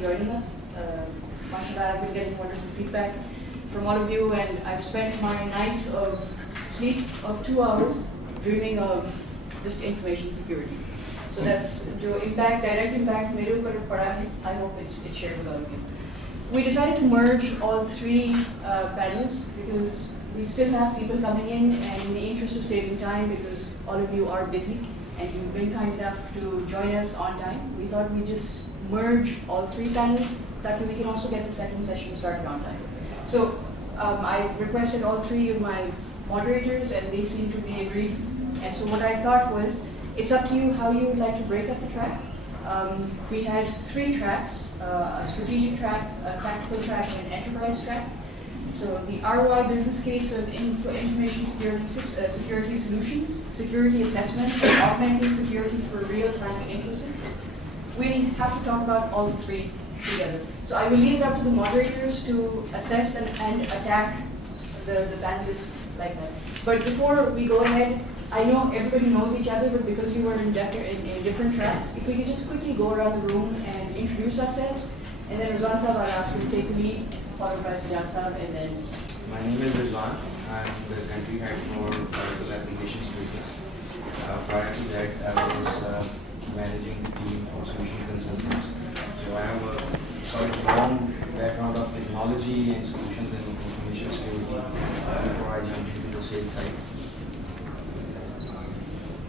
joining us. Mashallah, I've been getting wonderful feedback from all of you, and I've spent my night of sleep of 2 hours dreaming of just information security. So that's जो direct impact मेरे ऊपर पड़ा है. I hope it's shared with all of you. We decided to merge all three panels because we still have people coming in, and in the interest of saving time, because all of you are busy and you've been kind enough to join us on time, we thought we'd just merge all three panels that we can also get the second session started on time. So I've requested all three of my moderators, and they seem to be agreed. And so what I thought was, it's up to you how you would like to break up the track. We had three tracks, a strategic track, a tactical track, and an enterprise track. So the ROI business case of information security solutions, security assessment, and augmenting security for real-time emphasis. We have to talk about all three together. So I will leave it up to the moderators to assess and attack the panelists like that. But before we go ahead, I know everybody knows each other, but because you were in different tracks, if we could just quickly go around the room and introduce ourselves, and then Rizwan Saab, I'll ask you to take the lead, followed by Sajjad Saab, and then... My name is Rizwan. I'm the country head for Particle Applications business. Prior to that, I was managing the team for solution consultants. So I have a quite long background of technology and solutions and information security before I jumped into the sales side.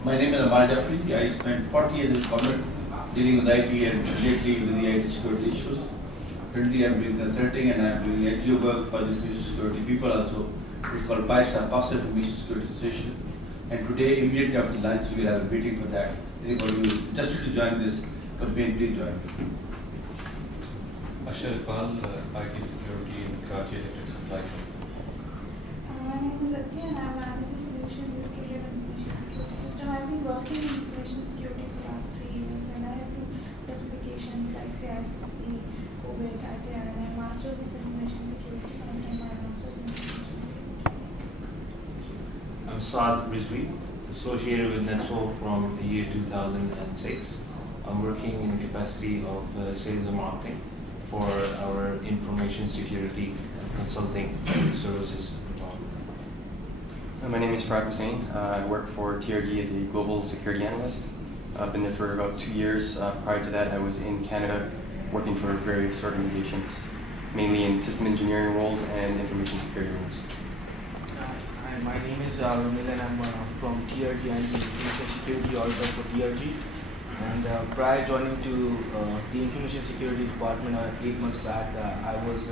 My name is Amal Jafri. I spent 40 years in government dealing with IT and lately with the IT security issues. Currently, I'm doing consulting and I'm doing NGO work for the information security people also. It's called PISA, Pass Information Security Association. And today, immediately after lunch, we will have a meeting for that. Anybody who is interested to join this campaign, please join. Ashar Iqbal, IT security in Karachi Electric Supply Chain. My name is Aditya and I manage the solutions distributed information security system. I've been working in information security for the last 3 years, and I have few certifications like CISSP, COVID, ITR, and I have Masters of Information Security, and I have my Masters in Information Security. I'm Saad Rizvi, associated with NetSol from the year 2006. I'm working in the capacity of sales and marketing for our information security consulting services. My name is Farag Hussain. I work for TRG as a global security analyst. I've been there for about 2 years. Prior to that, I was in Canada working for various organizations, mainly in system engineering roles and information security roles. Hi, my name is Ramil and I'm from TRG. I'm the information security auditor for TRG. And prior joining to the information security department 8 months back, I was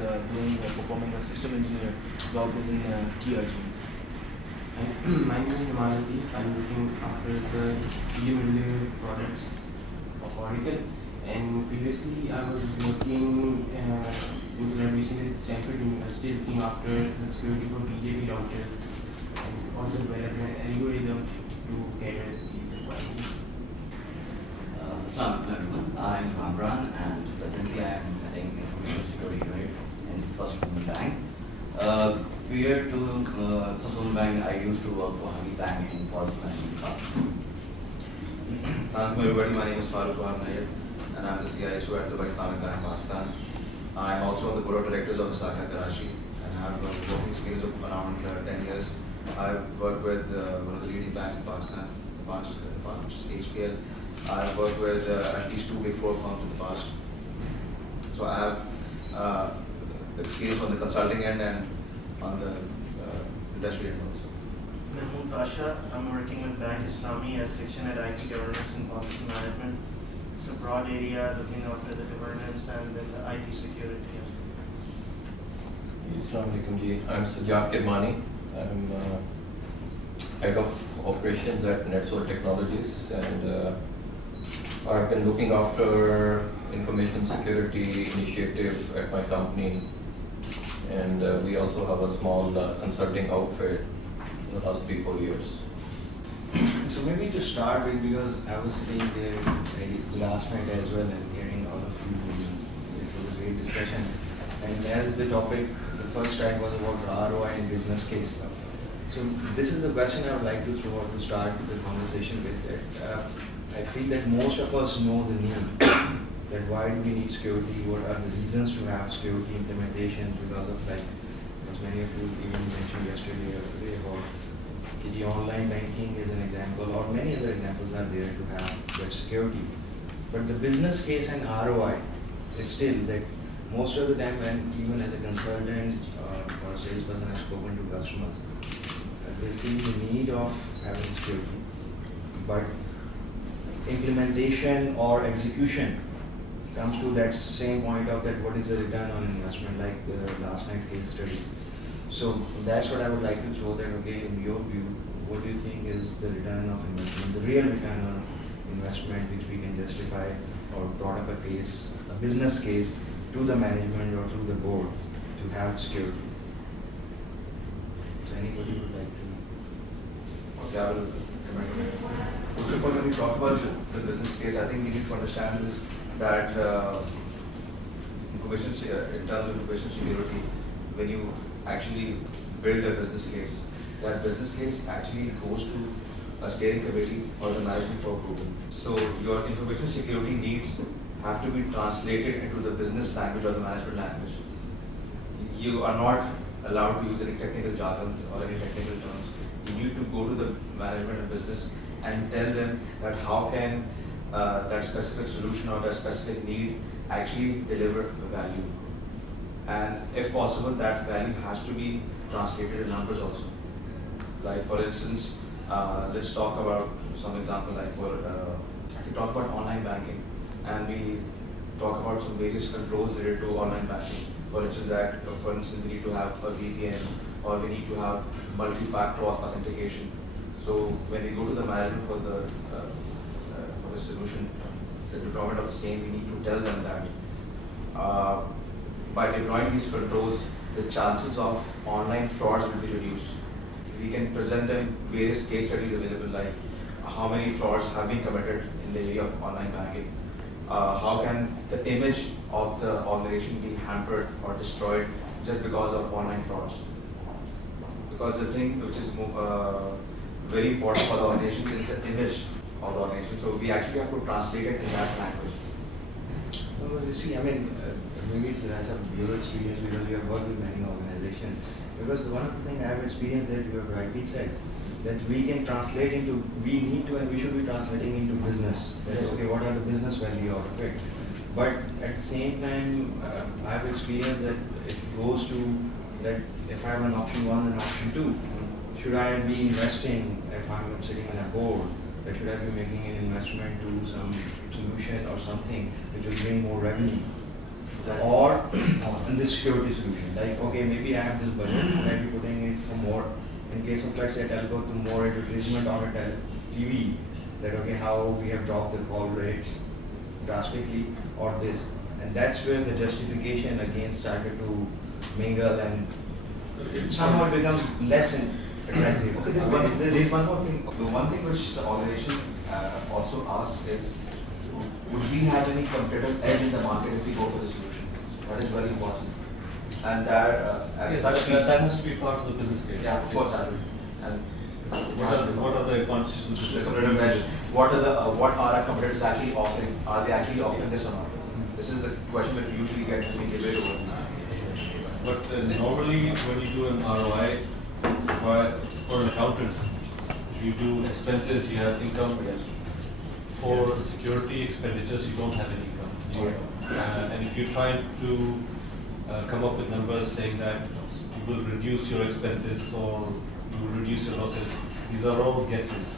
performing a system engineer job in TRG. My name is Malati. I'm looking after the EU products of Oracle, and previously I was working in collaboration with Stanford University, looking after the security for BJP routers and also develop an algorithm to cater these requirements. Assalamu alaikum everyone. I'm Amran, and presently I am heading information security unit in First Women Bank. Prior to First Women Bank, I used to work for Honey Bank in Portsmouth and Newcastle. Assalamu everybody, my name is Farooq Nair, and I'm the CISO at the Islamic Bank, Pakistan. I'm also on the board of directors of Osaka, Karachi, and have a working experience of around 10 years. I've worked with one of the leading banks in Pakistan, the branch HPL. I've worked with at least 2 Big Four firms in the past. So I have experience on the consulting end and on the industry end also. Mahmoud Pasha, I'm working with Bank Islami as section at IT governance and policy management. It's a broad area looking after the governance and then the IT security. Assalamu alaikum ji. I'm Sajjad Kirmani. I'm head of operations at NetSol Technologies, and I've been looking after information security initiative at my company, and we also have a small consulting outfit in the last 3-4 years. So maybe to start with, because I was sitting there last night as well and hearing all of you, it was a great discussion. And as the topic, the first track was about ROI and business case stuff. So this is the question I would like to throw out to start the conversation with. That I feel that most of us know the need that why do we need security, what are the reasons to have security implementation, because of like, as many of you even mentioned yesterday or today about the online banking is an example, or many other examples are there to have that security. But the business case and ROI is still that most of the time when even as a consultant or salesperson has spoken to customers, they feel the need of having security, but implementation or execution comes to that same point of that what is the return on investment, like the last night case study. So that's what I would like to throw that, okay, in your view, what do you think is the return of investment, the real return on investment which we can justify or brought up a case, a business case to the management or to the board to have security? So anybody would like to? Okay, I will comment on it. First of all, when we talk about the business case, I think we need to understand is that in terms of information security, when you actually build a business case, that business case actually goes to a steering committee or the management for approval. So your information security needs have to be translated into the business language or the management language. You are not allowed to use any technical jargons or any technical terms. You need to go to the management and business and tell them that how can that specific solution or that specific need actually deliver value. And if possible, that value has to be translated in numbers also. Like for instance, let's talk about some example, like if we talk about online banking and we talk about some various controls related to online banking. For instance, we need to have a VPN or we need to have multi-factor authentication. So when we go to the management for the solution, the deployment of the same, we need to tell them that by deploying these controls, the chances of online frauds will be reduced. We can present them various case studies available, like how many frauds have been committed in the area of online banking. How can the image of the organization be hampered or destroyed just because of online frauds? Because the thing which is very important for the organization is the image of the organization. So we actually have to translate it in that language. Well, you see, I mean, maybe it has a bureau experience because we have worked with many organizations. Because one of the things I have experienced that you have rightly said, that we can translate into, we need to and we should be translating into business. That is, okay, what are the business value out of it? But at the same time, I have experienced that it goes to that if I have an option 1 and option 2, should I be investing, if I'm sitting on a board, that should I be making an investment to some solution or something which will bring more revenue? Or in this security solution, like, okay, maybe I have this budget, should I be putting it for more, in case of, let's say, telco, to more advertisement on a TV, that, okay, how we have dropped the call rates drastically, or this. And that's where the justification again started to mingle and somehow it becomes less attractive. Okay, there's one more thing. The one thing which the organization also asks is, would we have any competitive edge in the market if we go for the solution? That is very important. And that has to be part of the business case. Yeah, of course, that will. And what are the advantages of the competitive edge? What are our competitors actually offering? Are they actually offering this or not? This is the question that we usually get when we debate over this. But normally when you do an ROI for an accountant, you do expenses, you have income. Yes. For security expenditures, you don't have any income. And if you try to come up with numbers saying that you will reduce your expenses or you will reduce your losses, these are all guesses.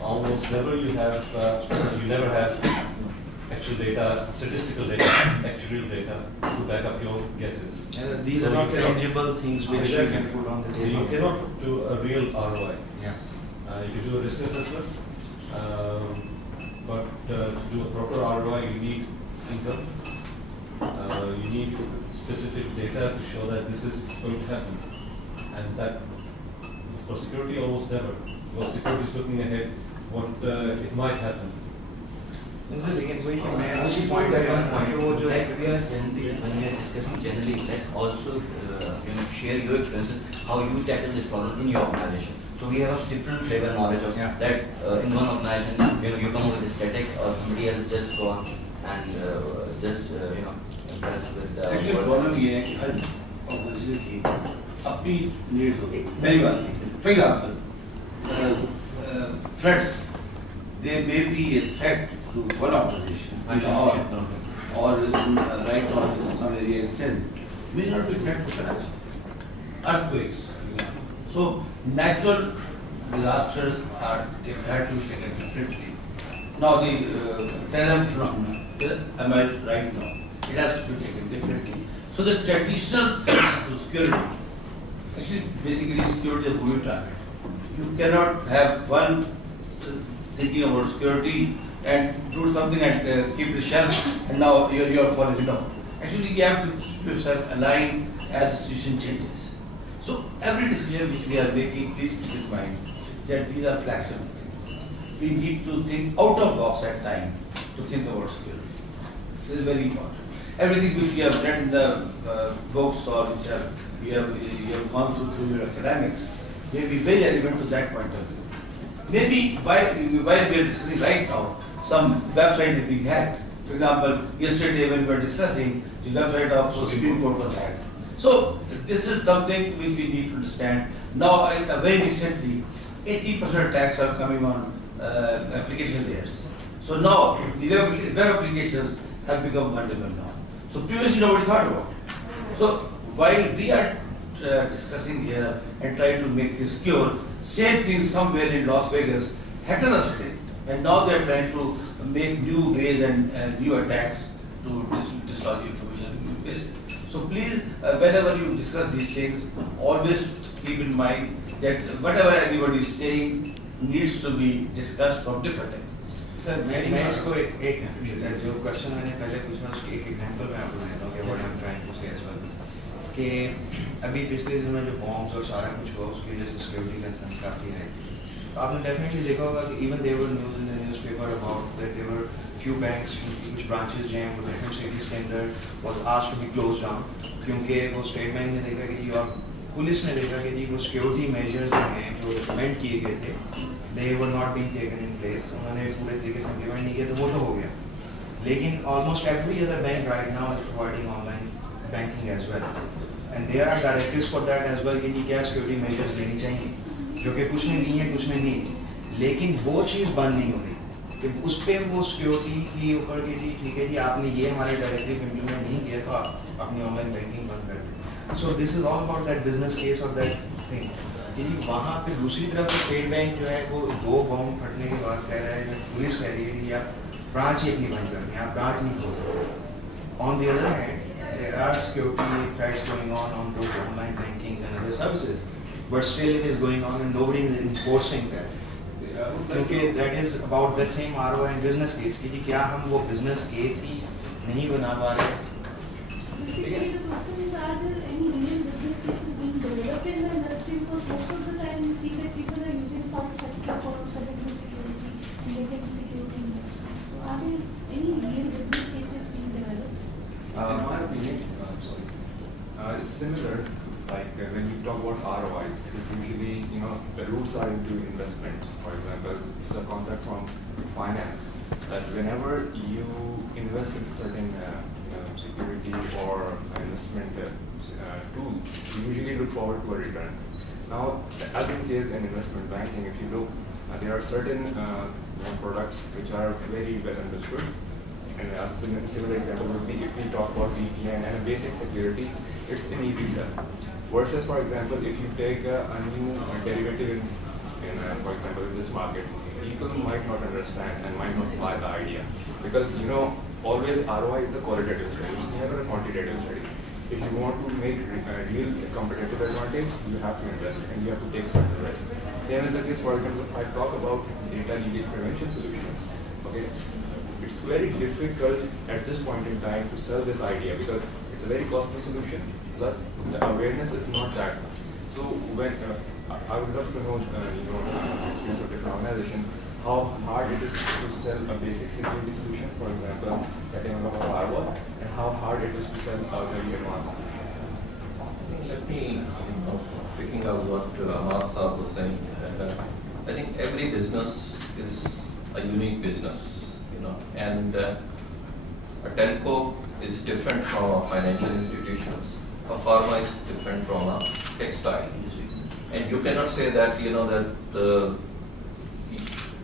Almost never you never have actual data, statistical data, actuarial data to back up your guesses. And these are not tangible things which you can put on the So table. you cannot do a real ROI. Yeah. You can do a risk assessment, but to do a proper ROI, you need income. You need specific data to show that this is going to happen. And that, for security, almost never. Because security is looking ahead what it might happen. Like we are generally, when we are discussing generally, let's also share your experiences, how you tackle this problem in your organization. So we have a different flavor knowledge of that in one organization, you come up with statics or somebody else just go on and impressed with the Actually problem ये है कि हर organization की अपनी needs होती है. पहली बात, for example, threats, they may be a threat to one organization or right or some area in cell may not be threat to Karachi. Earthquakes, so natural disasters are had to be taken differently. Now the terrorism phenomenon, am I right now? It has to be taken differently. So the traditional threats to security, actually basically security is a moving target. You cannot have one thinking about security and do something and keep the shelf and now you're falling down. Actually you have to keep yourself aligned as the situation changes. So every decision which we are making, please keep in mind that these are flexible things. We need to think out of box at time to think about security. This is very important. Everything which we have read in the books or which you have gone through your academics may be very relevant to that point of view. Maybe while we are discussing right now, some website is being hacked. For example, yesterday when we were discussing, the website of Supreme Court was hacked. So this is something which we need to understand. Now, very recently, 80% attacks are coming on application layers. So now, the web applications have become vulnerable now. So previously nobody thought about it. So while we are discussing here and trying to make this secure, same thing somewhere in Las Vegas, hackers are sitting. And now they are trying to make new ways and new attacks to dislodge information. So please, whenever you discuss these things, always keep in mind that whatever anybody is saying needs to be discussed from different angles. Sir मैं इसको एक जो question मैंने पहले पूछा उसकी एक example मैं आपको देता हूँ कि what I am trying to say as well कि अभी पिछले दिनों में जो बॉम्ब्स और सारा कुछ हुआ उसकी वजह से सिक्योरिटी कंसर्न्स काफ़ी है. तो आपने डेफिनेटली देखा होगा कि even there were news in the newspaper about that there were few banks कुछ ब्रांचेस जो हैं वो डिफरेंट सिटीज़ के अंदर was asked to be close down क्योंकि वो स्टेट बैंक ने देखा कि और पुलिस ने देखा कि वो सिक्योरिटी मेजर्स जो हैं जो रिकमेंड किए गए थे they were not being taken in place. उन्होंने पूरे तरीके से इम्प्लीमेंट नहीं किया तो वो तो हो गया. लेकिन almost every other bank right now is providing online banking as well. And there are directives for that as well कि क्या security measures लेनी चाहिए जो कि कुछ ने ली है कुछ ने नहीं. लेकिन वो चीज़ बंद नहीं हो रही कि उस पर वो सिक्योरिटी की ऊपर की जी ठीक है जी आपने ये हमारे डायरेक्टिव इम्प्लीमेंट नहीं किया तो आप अपनी ऑनलाइन बैंकिंग बंद कर दें. So this is all about that business case और दैट थिंग. यदि वहाँ पे दूसरी तरफ तो स्टेट बैंक जो है वो 2 बॉम्ब फटने की बात कह रहा है, पुलिस कह रही है कि आप ब्रांच एक नहीं बंद करनी, आप ब्रांच नहीं खोलो. On the other hand there are security threats going on those online banking and other services but still it is going on and nobody is enforcing that क्योंकि that is about the same RO and business case कि क्या हम वो business case ही नहीं बना पा रहे. Developed in the industry because most of the time you see that people are using public sector for certain security and they get security in that. So are there any real business cases being developed? My opinion, is similar. Like when you talk about ROIs, usually the roots are into investments. For example, it's a concept from finance that whenever you invest in certain security or investment tool, you usually look forward to a return. Now, as in case in investment banking, if you look, there are certain products which are very well understood. And a similar example would be if we talk about VPN and a basic security, it's an easy sell. Versus, for example, if you take a new derivative in for example, in this market, people might not understand and might not buy the idea. Because, always ROI is a qualitative study, it's never a quantitative study. If you want to make real competitive advantage, you have to invest and you have to take certain risks. Same as the case, for example, if I talk about data leakage prevention solutions, okay, it's very difficult at this point in time to sell this idea because it's a very costly solution, plus the awareness is not that. So when I would love to know, experience of different organizations, how hard it is to sell a basic security solution, for example, setting up a firewall, and how hard it is to sell a very advanced solution. Let me, picking up what Amar Saab was saying, I think every business is a unique business, and a telco is different from a financial institutions. A pharma is different from a textile industry. And you cannot say that, that the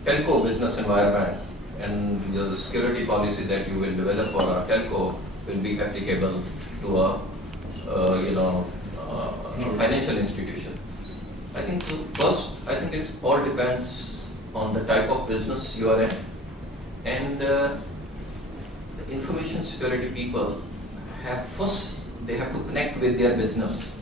telco business environment and the security policy that you will develop for a telco will be applicable to a financial institution. I think it all depends on the type of business you are in, and the information security people they have to connect with their business.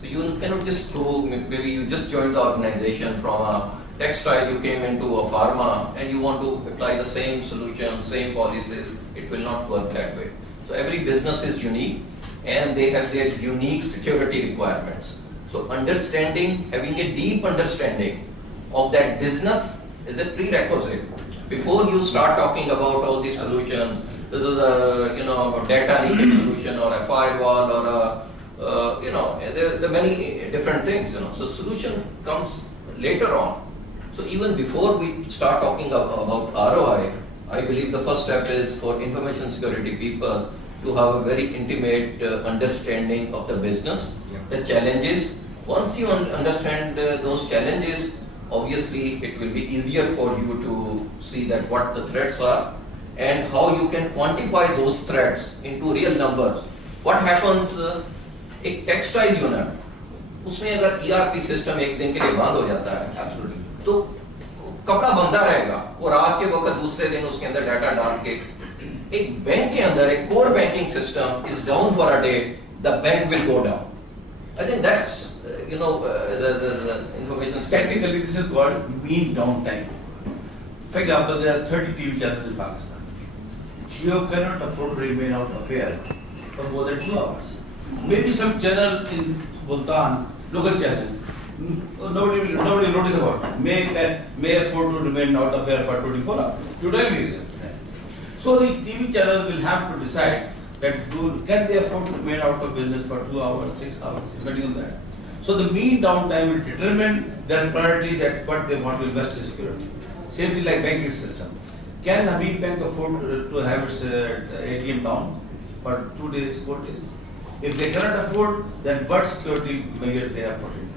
So you cannot just go, maybe you just joined the organization from a textile, you came into a pharma and you want to apply the same solution, same policies. It will not work that way. So every business is unique and they have their unique security requirements. So having a deep understanding of that business is a prerequisite. Before you start talking about all these solutions, this is a data leakage solution or a firewall or there are many different things. So solution comes later on. So even before we start talking about ROI, I believe the first step is for information security people to have a very intimate understanding of the business, the challenges. Once you understand those challenges, obviously it will be easier for you to see that what the threats are and how you can quantify those threats into real numbers. What happens, एक textile unit उसमें अगर ERP system एक दिन के लिए बंद हो जाता है तो कपड़ा बंधा रहेगा और रात के वक्त दूसरे दिन उसके अंदर डाटा डाल के एक बैंक के अंदर एक core banking system is down for a day, the bank will go down. I think that's the information. Technically, this is called mean downtime. For example, there are 30 TV channels in Pakistan. Jio cannot afford to remain out of air for more than 2 hours. Maybe some channel in Multan, local channel, nobody notice about it. May afford to remain out of air for 24 hours. You tell me. So the TV channel will have to decide that can they afford to remain out of business for 2 hours, 6 hours, depending on that. So the mean downtime will determine their priority, that what they want to invest in security. Same thing like banking system. Can Habib Bank afford to have its ATM down for 2 days, 4 days? If they cannot afford, then what security measures they have put in?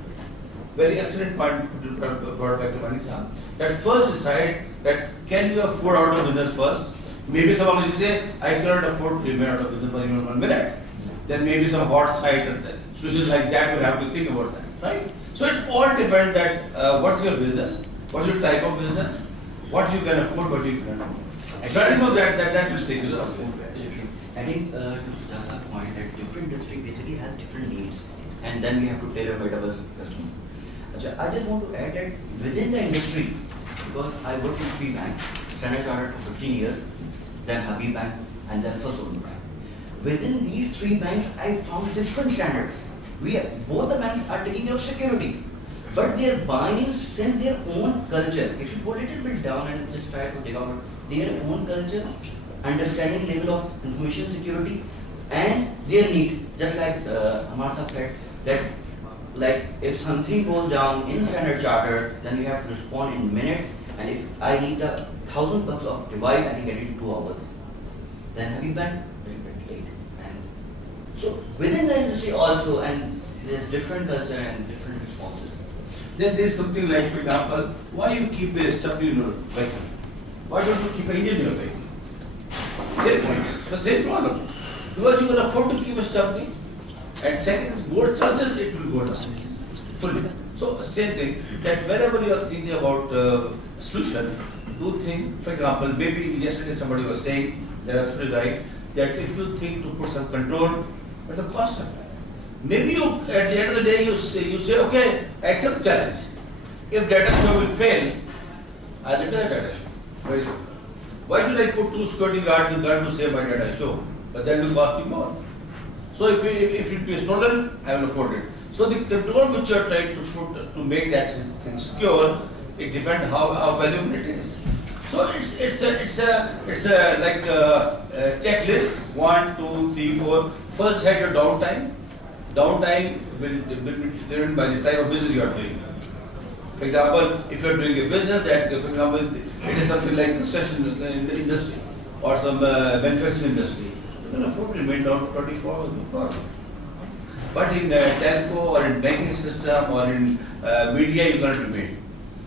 Very excellent point brought back to Manisa. That first decide that can you afford out of business first? Maybe someone will say, I cannot afford to remain out of business for even 1 minute. Then maybe some hot site solutions like that, you have to think about that, right? So it all depends that what's your business, what's your type of business, what you can afford, what you cannot afford. Starting from that will take you somewhere. I think to Sujasa's point that different district basically has different needs, and then we have to tailor made our customer. I just want to add that within the industry, because I worked in 3 banks, Standard Chartered for 15 years, then Habib Bank, and then First Solar Bank. Within these 3 banks, I found different standards. Both the banks are taking care of security, but they are buying since their own culture. If you put it a little bit down and just try to dig out their own culture, understanding level of information security, and their need, just like Amar Sahab said, that like if something goes down in Standard Chartered, then you have to respond in minutes, and if I need $1,000 of device, I can get it in 2 hours. Then Habib Bank, 28. And so within the industry also, and there's different culture and different responses. Then there's something like, for example, why you keep a stubby in your vehicle? Why don't you keep an engine in your vehicle? Same point, the same problem. Because you can afford to keep a stubby, and second, more chances it will go down fully. So same thing, that whenever you are thinking about solution, do think, for example, maybe yesterday somebody was saying, they're absolutely right, that if you think to put some control, what's the cost of that? Maybe you, at the end of the day, you say, okay, accept the challenge. If data show will fail, I'll enter the data show. Very simple. Why should I put 2 security guards in guard to save my data show? But that will cost me more. So if it be stolen, I will afford it. So the control which you are trying to put to make that thing secure, it depends how valuable it is. So it's a like a checklist 1, 2, 3, 4. First set your downtime. Downtime will be determined by the type of business you are doing. For example, if you are doing a business, for example, it is something like construction industry or some manufacturing industry, you can afford to remain down for 24 hours, no problem. But in telco or in banking system or in media, you cannot remain.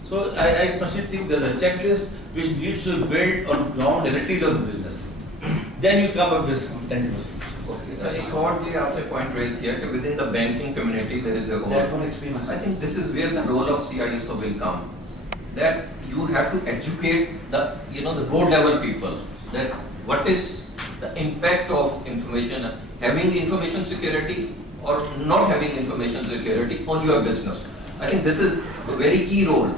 So I personally think there's a checklist which needs to build on ground realities of the business. Then you come up with some tangible solutions. एक और जो आपने point raise किया कि within the banking community there is a I think this is where the role of CISO will come, that you have to educate the the board level people that what is the impact of information, having information security or not having information security on your business. I think this is a very key role.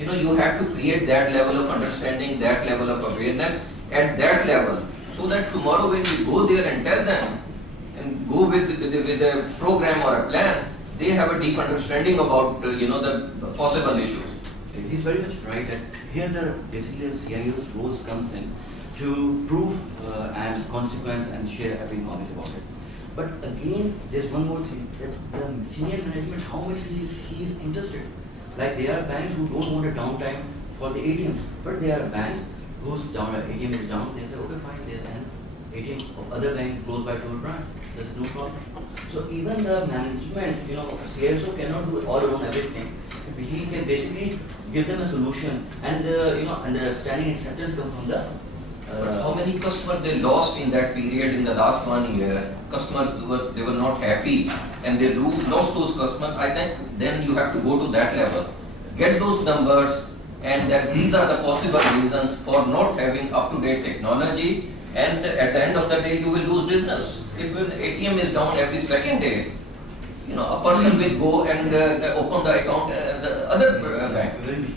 You have to create that level of understanding, that level of awareness at that level, so that tomorrow when you go there and tell them and go with a program or a plan, they have a deep understanding about the possible issues. He's very much right. And here the basically the CIO's roles comes in to prove and consequence and share every knowledge about it. But again, there's one more thing, that the senior management, how much he is interested. Like there are banks who don't want a downtime for the ATMs, but there are banks whose ATM is down, they say, okay, fine, there's an ATM of other bank close by to a branch. There's no problem. So even the management, CSO cannot do all alone everything. He can basically give them a solution, and understanding and acceptance come from the. How many customers they lost in that period in the last 1 year? Customers were not happy, and they lost those customers. I think then you have to go to that level, get those numbers, and that these are the possible reasons for not having up-to-date technology. And at the end of the day, you will lose business. If an ATM is down every second day, a person will go and open the account at the other bank.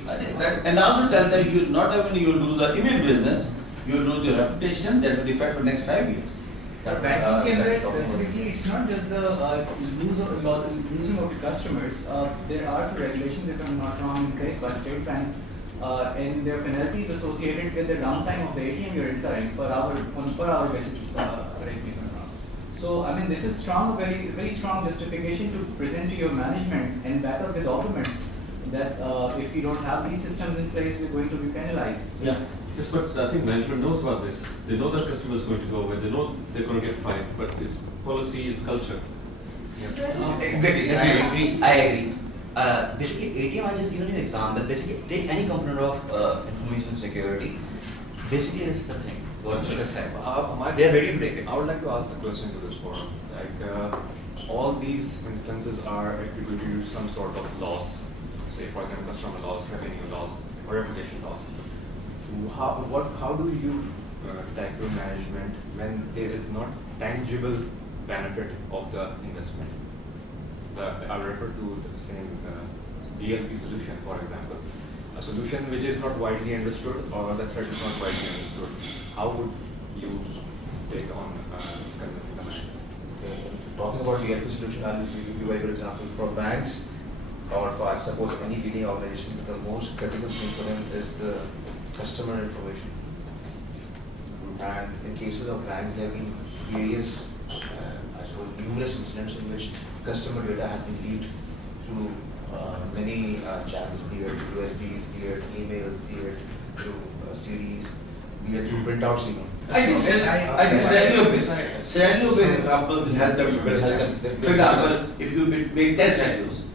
I think that. And also tell them you not only you lose the immediate business, you lose your reputation that will affect for next 5 years. The banking area specifically, it's not just the losing of customers. There are regulations, if I'm not wrong, in place by State Bank, and there are penalties associated with the downtime of the ATM you're incurring on per hour basis. Correct me if I'm wrong. So I mean, this is very strong justification to present to your management and back up with documents that if you don't have these systems in place, we're going to be penalized. Yeah. Yes, but I think management knows about this. They know that customer is going to go away. They know they're going to get fined. But it's policy, is culture. Exactly. I agree. Basically, ATM, I'm just giving you an example. Basically, take any component of information security. Basically, it's the thing. What should I say? They're ready to take it. I would like to ask a question to this forum. Like, all these instances are attributed to some sort of loss. Say, for example, customer loss, revenue loss, or reputation loss. How do you tackle management when there is not tangible benefit of the investment? I will refer to the same DLP solution, for example. A solution which is not widely understood, or the threat is not widely understood. How would you take on convincing the management? Talking about DLP solution, I'll give you a very good example. For banks, or for I suppose any leading organization, the most critical thing for them is the customer information. And in cases of banks, there have been various, I suppose, numerous incidents in which customer data has been leaked through many channels, be it USBs, be it emails, be it through CDs, be it through printouts even. I can scenario-based example will help them. For example, if you make 10 scenarios,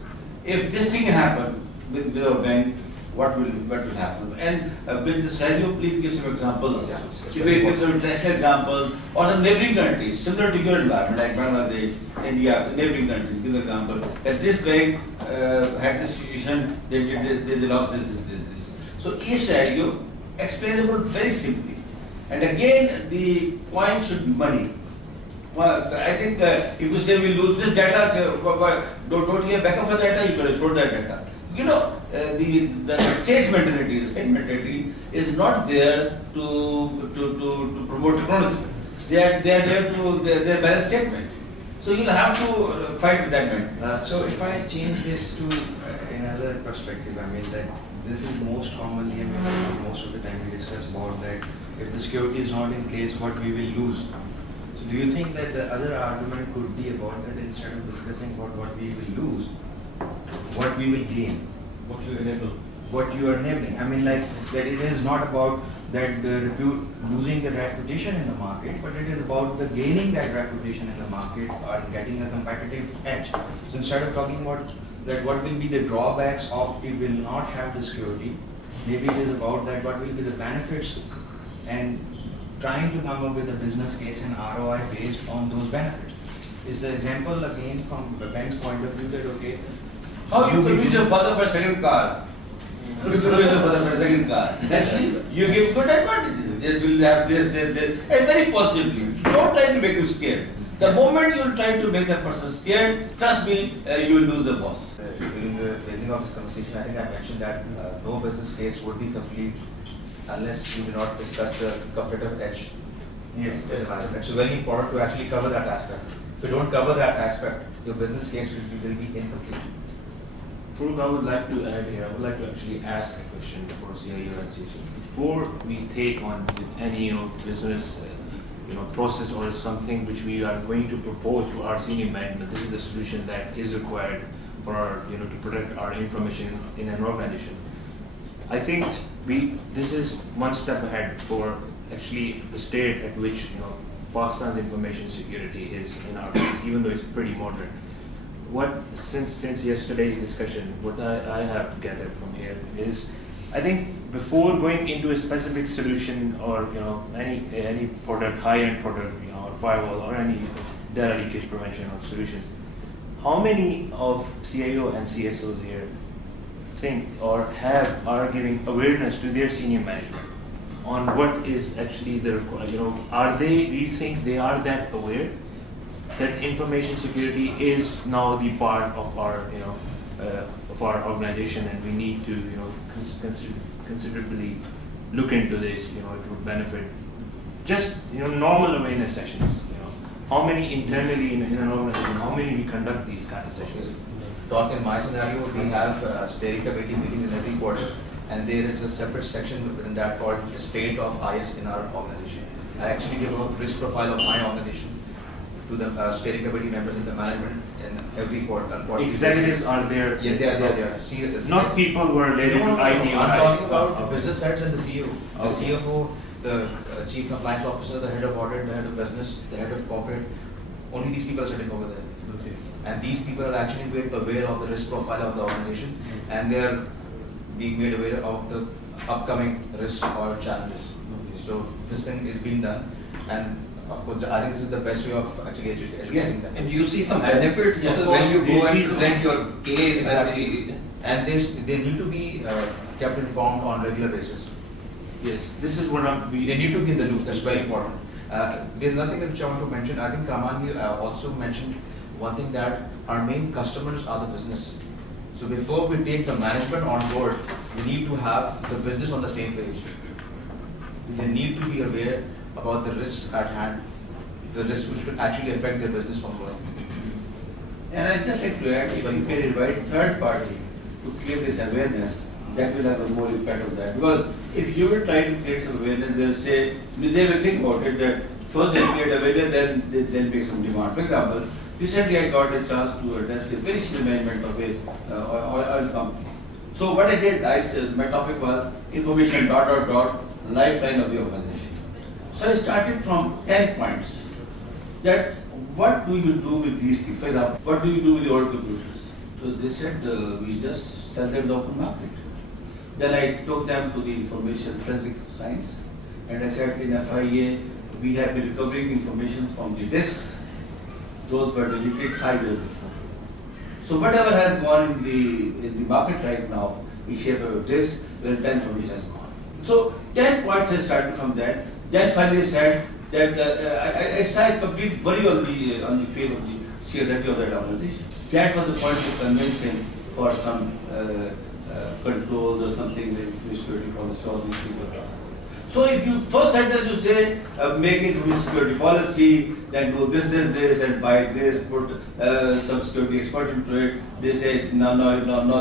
if this thing can happen with a bank, what will happen? And with the scenario, please give some examples. If you give some international examples or some neighboring countries similar to your environment, like Bangladesh, India, neighboring countries. Give an example. That this bank had this situation, they lost this. So each scenario explainable very simply. And again, the point should be money. Well, I think if you say we lose this data, don't get backup for data, you can restore that data. The state mentality is not there to promote technology. They are there to their balance statement. So you'll have to fight with that mentality. So if I change this to another perspective, I mean that this is most commonly, most of the time we discuss about that if the security is not in place, what we will lose. So do you think that the other argument could be about that instead of discussing about what we will lose, what we will gain? what you enable. What you are enabling. I mean, like that it is not about that losing the reputation in the market, but it is about the gaining that reputation in the market or getting a competitive edge. So instead of talking about that what will be the drawbacks of it will not have the security, maybe it is about that what will be the benefits and trying to come up with a business case and ROI based on those benefits. Is the example again from the bank's point of view that okay, how you convince your father for a second car? You convince your father for a second car. Naturally, you give good advantages. They will have this, and very positively. Don't try to make him scared. The moment you try to make that person scared, trust me, you will lose the boss. During the beginning of this conversation, I think I mentioned that no business case would be complete unless you do not discuss the competitive edge. Yes. In the management. So very important to actually cover that aspect. If you don't cover that aspect, your business case will be incomplete. Farooq, I would like to add here, I would like to actually ask a question for CIO and CSO. Before we take on with any business process or something which we are going to propose to our senior management, this is the solution that is required for our, to protect our information in an organization. I think this is one step ahead for actually the state at which Pakistan's information security is in our place, even though it's pretty modern. Since yesterday's discussion, what I have gathered from here is, I think before going into a specific solution or any product, high-end product, or firewall or any data leakage prevention or solutions, how many of CIO and CSOs here think or are giving awareness to their senior management on what is actually the requirement? Do you think they are that aware that information security is now the part of our organization, and we need to considerably look into this? It would benefit just normal awareness sessions. How many internally in an organization? How many we conduct these kind of sessions? Talk in my scenario, we have steering committee meetings in every quarter, and there is a separate section within that called the state of IS in our organization. I actually give a risk profile of my organization to the steering committee members and the management in every quarter. Executives are there. Yeah, they are there. See, not people who are related to IT or I'm talking IT. about business heads and the CEO. The CFO, the chief compliance officer, the head of audit, the head of business, the head of corporate. Only these people are sitting over there. Okay. And these people are actually made aware of the risk profile of the organization, and they are being made aware of the upcoming risks or challenges. Okay. So this thing is being done, and of course, I think this is the best way of actually educating them. And you see some benefits when you go and present your case. Exactly. And they need to be kept informed on regular basis. Yes, this is what they need to be in the loop. That's very important. There's nothing which I want to mention. I think Kamani also mentioned one thing, that our main customers are the business. So before we take the management on board, we need to have the business on the same page. They need to be aware about the risks at hand, the risks which could actually affect their business from growing. And I just like to add, if you can invite third party to create this awareness, that will have a more impact of that. Because if you will try to create some awareness, they will think about it that first they create awareness, then they'll make some demand. For example, recently I got a chance to address the very senior management of a oil company. So what I did, my topic was information ... lifeline of the organization. So I started from 10 points. That what do you do with these things? For example, what do you do with the old computers? So they said we just sell them in the open market. Then I took them to the information forensic science, and I said in FIA we have been recovering information from the disks. Those were deleted 5 years before. So whatever has gone in the market right now, in shape of a disk, well, 10 information has gone. So 10 points I started from that. Then finally said that I saw complete worry on the face of the CSO of that organization. That was the point to convince him for some controls or something like security policy, all these people. So if you first sentence you say make information security policy, then do this, and buy this, put some security expert into it. They say no,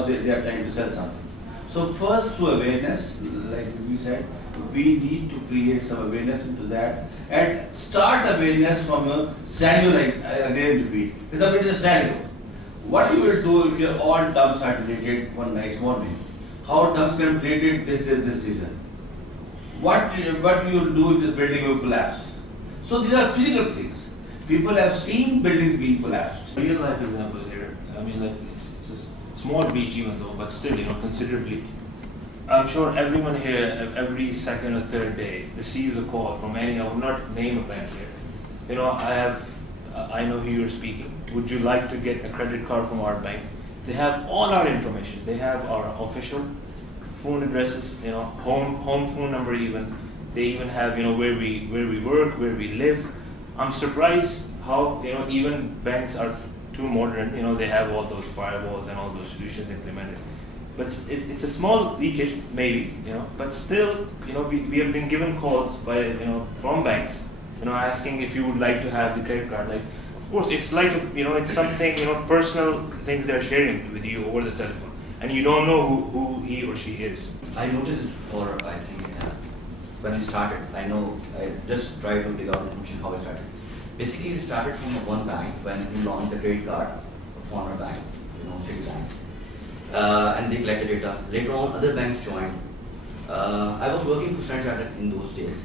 they are trying to sell something. So first through awareness, like we said, we need to create some awareness into that and start awareness from a scenario, like again repeat. It's a scenario. What you will do if your all dumps are deleted one nice morning? How dumps can be deleted this reason? What you will do if this building will collapse? So these are physical things. People have seen buildings being collapsed. Real life example here. I mean, like it's a small breach even though, but still, considerably. I'm sure everyone here, every second or third day, receives a call from any. I will not name a bank here. I know who you're speaking. Would you like to get a credit card from our bank? They have all our information. They have our official phone addresses, home phone number even. They even have, where we work, where we live. I'm surprised how, even banks are too modern. They have all those firewalls and all those solutions implemented. But it's a small leakage, maybe, but still, we have been given calls by, from banks, asking if you would like to have the credit card. Like, of course, it's like, it's something, personal things they're sharing with you over the telephone, and you don't know who he or she is. I noticed this for, I think, when we started. I just tried to dig out information how it started. Basically, it started from one bank when we launched the credit card, a former bank, Citibank. And they collected data. Later on, other banks joined. I was working for Standard Chartered in those days,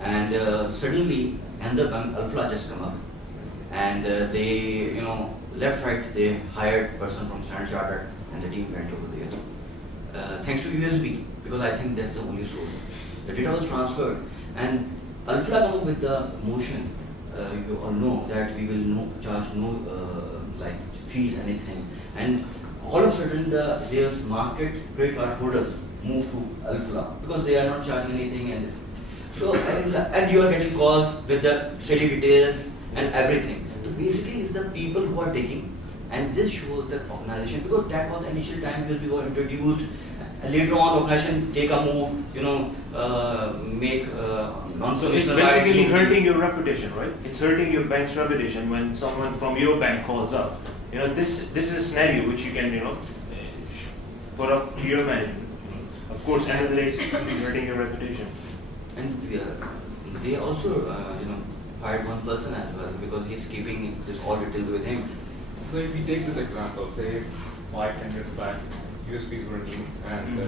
and suddenly another bank, Alpha, just come up, and they, left, right, they hired person from Standard Chartered, and the team went over there. Thanks to USB, because I think that's the only source. The data was transferred, and Alpha came up with the motion. You all know that we will charge no fees, anything, and all of a sudden their market credit card holders move to Alpha because they are not charging anything, and so and you are getting calls with the steady details and everything. So basically, it's the people who are taking, and this shows the organization, because that was the initial time when we were introduced. Later on, organization take a move, make non-solution. So it's basically hurting your reputation, right? It's hurting your bank's reputation when someone from your bank calls up. This is a scenario which you can, put up to your management. Of course, end of the day, it's hurting your reputation. And they also, hired one person as well, because he's keeping this all details with him. So if we take this example, say 5-10 years back, USPs were new, and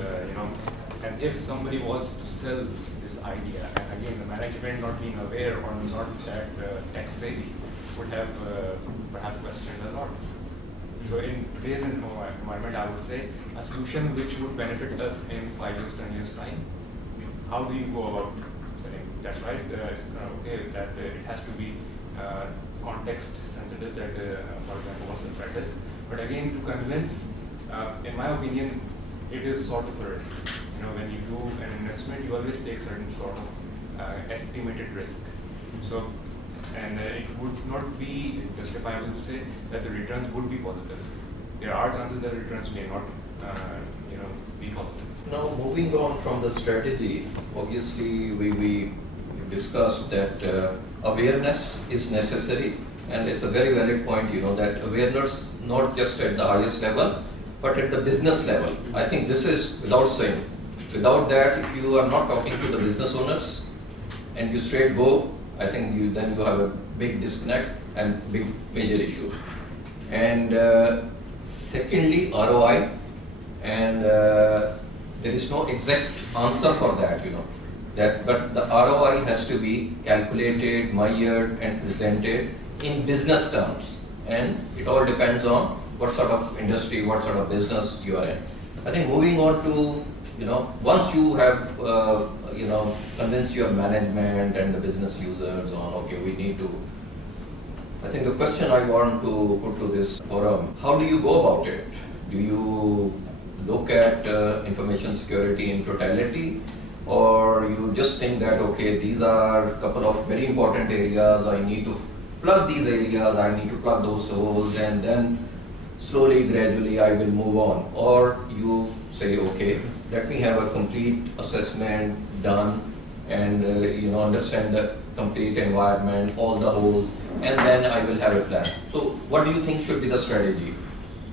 and if somebody was to sell this idea, and again the management not being aware or not that tech savvy, would have perhaps questioned a lot. So in today's environment, I would say a solution which would benefit us in 5 years, 10 years time. How do you go about selling that? Right? It's okay that it has to be context sensitive. That for example, what's the threat is. But again, to convince, in my opinion, it is sort of a risk. When you do an investment, you always take certain sort of estimated risk. So, and it would not be justifiable to say that the returns would be positive. There are chances that returns may not, be positive. Now, moving on from the strategy, obviously we discussed that awareness is necessary, and it's a very valid point. That awareness not just at the highest level, but at the business level. I think this is without saying. Without that, if you are not talking to the business owners and you straight go, I think then you have a big disconnect and big major issue. And secondly, ROI, and there is no exact answer for that, but the ROI has to be calculated, measured, and presented in business terms, and it all depends on what sort of industry, what sort of business you are in. I think moving on to, once you have, convinced your management and the business users on, okay, we need to, I think the question I want to put to this forum, how do you go about it? Do you look at information security in totality, or you just think that, okay, these are a couple of very important areas, I need to plug these areas, I need to plug those holes, and then slowly, gradually, I will move on? Or you say, okay, let me have a complete assessment done, and understand the complete environment, all the holes, and then I will have a plan. So what do you think should be the strategy?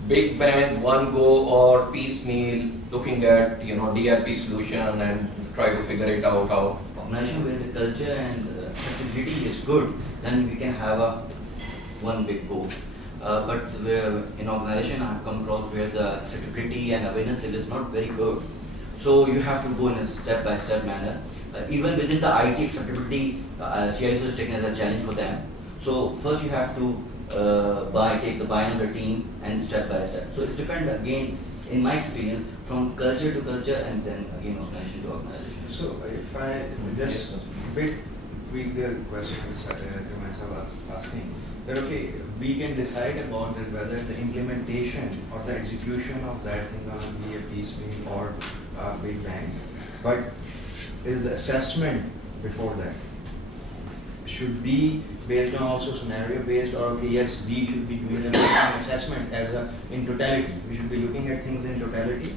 Big bang, one go, or piecemeal, looking at DRP solution and try to figure it out how? Organization where the culture and activity is good, then we can have one big go. but in organization I have come across where the acceptability and awareness level is not very good. So you have to go in a step-by-step manner. Even within the IT acceptability, CISO is taken as a challenge for them. So first you have to take the buy-in of the team and step by step. So it's depend again, in my experience, from culture to culture and then again organization to organization. So if I just bit tweak the questions that myself asking, that okay, we can decide about that whether the implementation or the execution of that thing going to be a piecemeal or a big bang, but is the assessment before that should be based on also scenario based, or okay, yes, we should be doing an assessment as a in totality. We should be looking at things in totality,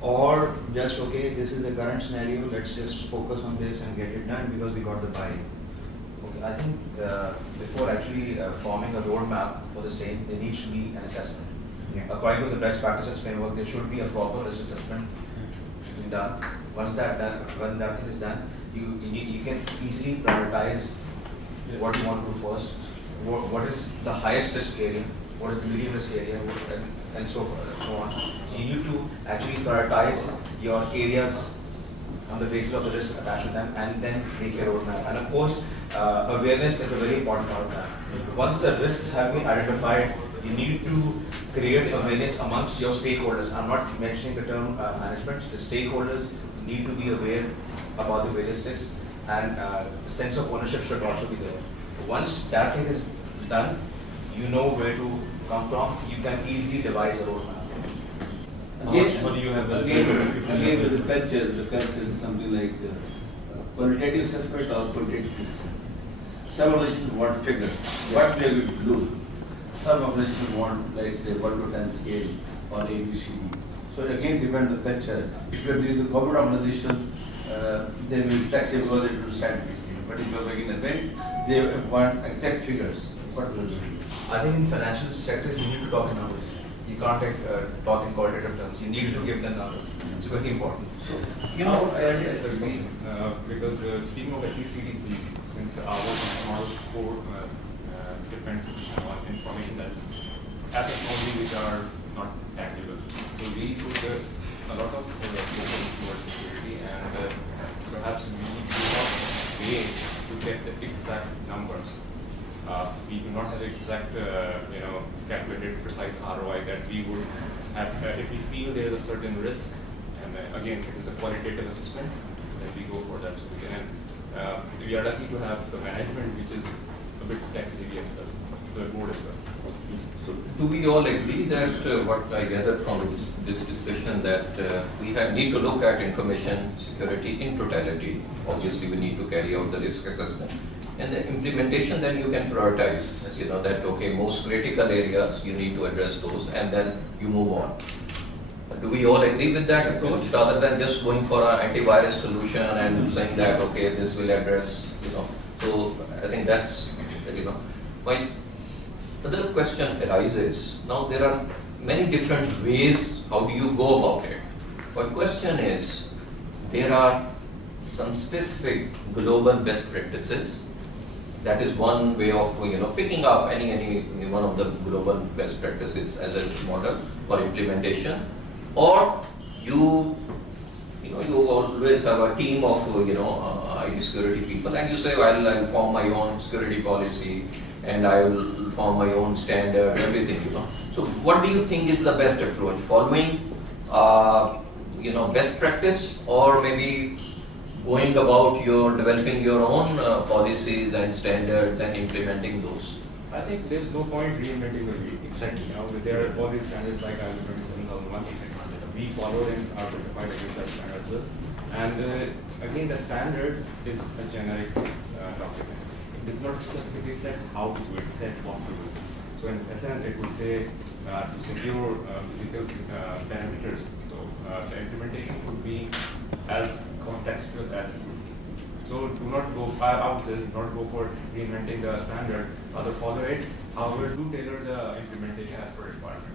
or just okay, this is the current scenario, let's just focus on this and get it done because we got the buy-in. Okay, I think before actually forming a roadmap for the same, there needs to be an assessment. Yeah. According to the best practices framework, there should be a proper risk assessment being done. Once when that thing is done, you can easily prioritize what you want to do first. What is the highest risk area? What is the medium risk area? And so on. So you need to actually prioritize your areas on the basis of the risk attached to them, and then make a roadmap. And of course, awareness is a very important part of that. Once the risks have been identified, you need to create awareness amongst your stakeholders. I'm not mentioning the term management. The stakeholders need to be aware about the various risks, and the sense of ownership should also be there. Once that thing is done, you know where to come from. You can easily devise a roadmap. Again, with the culture is something like qualitative assessment or quantitative assessment. Some organizations want figures, what we are going to do. Some organizations want, let's say, 1 to 10 scale or ABCD. So it again depends on the culture. If you are doing the corporate organization, they will be flexible because it will stand this thing. But if you are making an event, they want exact figures. What will you do? I think in financial sectors, you need to talk in numbers. You can't talk in qualitative terms. You need to give them numbers. It's very important. So, I disagree because speaking of SECDC, since our model core depends on information that is assets only which are not tangible. So we put a lot of focus towards security, and perhaps we do not way to get the exact numbers. We do not have exact, calculated precise ROI that we would have if we feel there is a certain risk. And again, it is a qualitative assessment, then we go for that. So we are lucky to have the management, which is a bit tech savvy as well, the board as well. So do we all agree that what I gathered from this discussion, that we need to look at information security in totality? Obviously, we need to carry out the risk assessment. And the implementation, then you can prioritize, that okay, most critical areas, you need to address those, and then you move on. Do we all agree with that approach, rather than just going for an antivirus solution and saying that, okay, this will address, So I think that's, my other question arises. Now there are many different ways, how do you go about it? My question is, there are some specific global best practices. That is one way of picking up any one of the global best practices as a model for implementation, or you always have a team of IT security people, and you say, well, I'll form my own security policy and I will form my own standard, everything. So what do you think is the best approach? Following best practice, or maybe going about developing your own policies and standards and implementing those? I think there's no point reinventing the wheel. Exactly. There are all these standards like I was mentioning on one thing. We followed and are certified against that standard as well. And again, the standard is a generic document. It does not specifically set how to do it, set what to do. So in essence, it would say to secure physical parameters. So the implementation could be as contextual as it would be. So do not go, I would say, do not go for reinventing the standard, rather follow it. However, do tailor the implementation as per requirement.